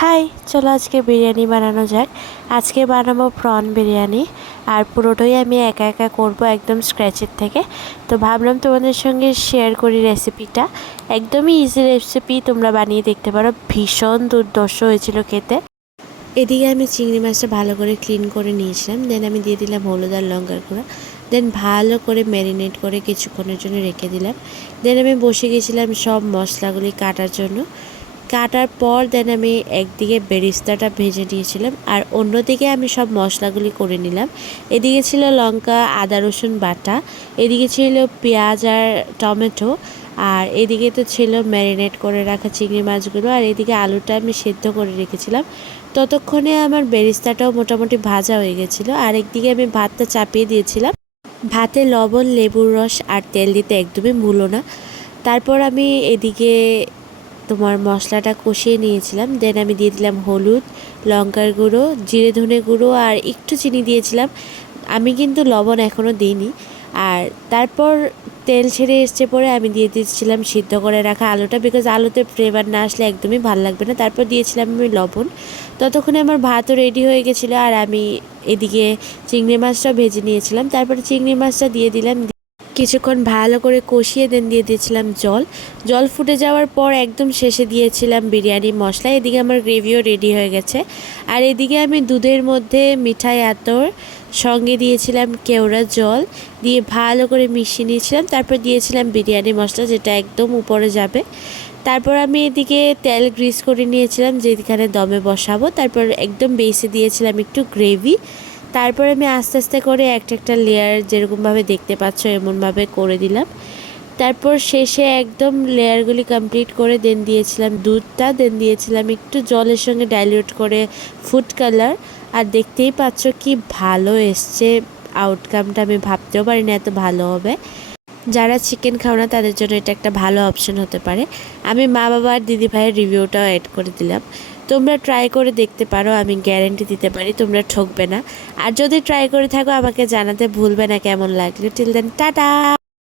High, চলো আজকে বিরিয়ানি বানানো যাক। আজকে বানাবো প্রন বিরিয়ানি, আর পুরোটাই আমি একা একা করব একদম স্ক্র্যাচের থেকে। তো ভাবলাম তোমাদের সঙ্গে শেয়ার করি রেসিপিটা। একদমই ইজি রেসিপি, তোমরা বানিয়ে দেখতে পারো। ভীষণ দুর্ধর্ষ হয়েছিল খেতে। এদিকে আমি চিংড়ি মাছটা ভালো করে ক্লিন করে নিয়েছিলাম। দেন আমি দিয়ে দিলাম হলুদ আর লঙ্কার গুঁড়ো। দেন ভালো করে ম্যারিনেট করে কিছুক্ষণের জন্য রেখে দিলাম। দেন আমি বসে গেছিলাম সব মশলাগুলি কাটার জন্য। কাটার পর দেন আমি একদিকে বেরেস্তাটা ভেজে নিয়েছিলাম, আর অন্যদিকে আমি সব মশলাগুলি করে নিলাম। এদিকে ছিল লঙ্কা, আদা, রসুন বাটা, এদিকে ছিল পেঁয়াজ আর টমেটো, আর এদিকে তো ছিল ম্যারিনেট করে রাখা চিংড়ি মাছগুলো, আর এদিকে আলুটা আমি সেদ্ধ করে রেখেছিলাম। ততক্ষণে আমার বেরেস্তাটাও মোটামুটি ভাজা হয়ে গেছিলো। আর একদিকে আমি ভাতটা চাপিয়ে দিয়েছিলাম। ভাতে লবণ, লেবুর রস আর তেল দিতে একদমই ভুলো না। তারপর আমি এদিকে তোমার মশলাটা কষিয়ে নিয়েছিলাম। দেন আমি দিয়ে দিলাম হলুদ, লঙ্কার গুঁড়ো, জিরে ধনে গুঁড়ো আর একটু চিনি দিয়েছিলাম। আমি কিন্তু লবণ এখনও দিইনি। আর তারপর তেল ছেড়ে এসছে পরে আমি দিয়ে দিয়েছিলাম সিদ্ধ করে রাখা আলুটা, বিকজ আলুতে ফ্লেভার না আসলে একদমই ভালো লাগবে না। তারপর দিয়েছিলাম আমি লবণ। ততক্ষণে আমার ভাতও রেডি হয়ে গেছিলো, আর আমি এদিকে চিংড়ি মাছটাও ভেজে নিয়েছিলাম। তারপরে চিংড়ি মাছটা দিয়ে দিলাম। কিছুক্ষণ ভালো করে কষিয়ে দেন দিয়ে দিয়েছিলাম জল। জল ফুটে যাওয়ার পর একদম শেষে দিয়েছিলাম বিরিয়ানি মশলা। এদিকে আমার গ্রেভিও রেডি হয়ে গেছে। আর এদিকে আমি দুধের মধ্যে মিঠাই আতর, সঙ্গে দিয়েছিলাম কেওড়া জল দিয়ে ভালো করে মিশিয়ে নিয়েছিলাম। তারপর দিয়েছিলাম বিরিয়ানি মশলা, যেটা একদম উপরে যাবে। তারপর আমি এদিকে তেল গ্রিস করে নিয়েছিলাম যেখানে দমে বসাবো। তারপর একদম বেসে দিয়েছিলাম একটু গ্রেভি। তারপরে আমি আস্তে আস্তে করে একটা একটা লেয়ার যেরকমভাবে দেখতে পাচ্ছ এমনভাবে করে দিলাম। তারপর শেষে একদম লেয়ারগুলি কমপ্লিট করে দেন দিয়েছিলাম দুধটা। দেন দিয়েছিলাম একটু জলের সঙ্গে ডাইলিউট করে ফুড কালার। আর দেখতেই পাচ্ছ কি ভালো এসছে আউটকামটা। আমি ভাবতেও পারি না এত ভালো হবে। যারা চিকেন খাও না তাদের জন্য এটা একটা ভালো অপশন হতে পারে। আমি মা বাবা আর দিদি ভাইয়ের রিভিউটাও অ্যাড করে দিলাম। তোমরা ট্রাই করে দেখতে পারো, আমি গ্যারেন্টি দিতে পারি তোমরা ঠকবে না। আর যদি ট্রাই করে থাকো আমাকে জানাতে ভুলবে না কেমন লাগলো। Till then tata.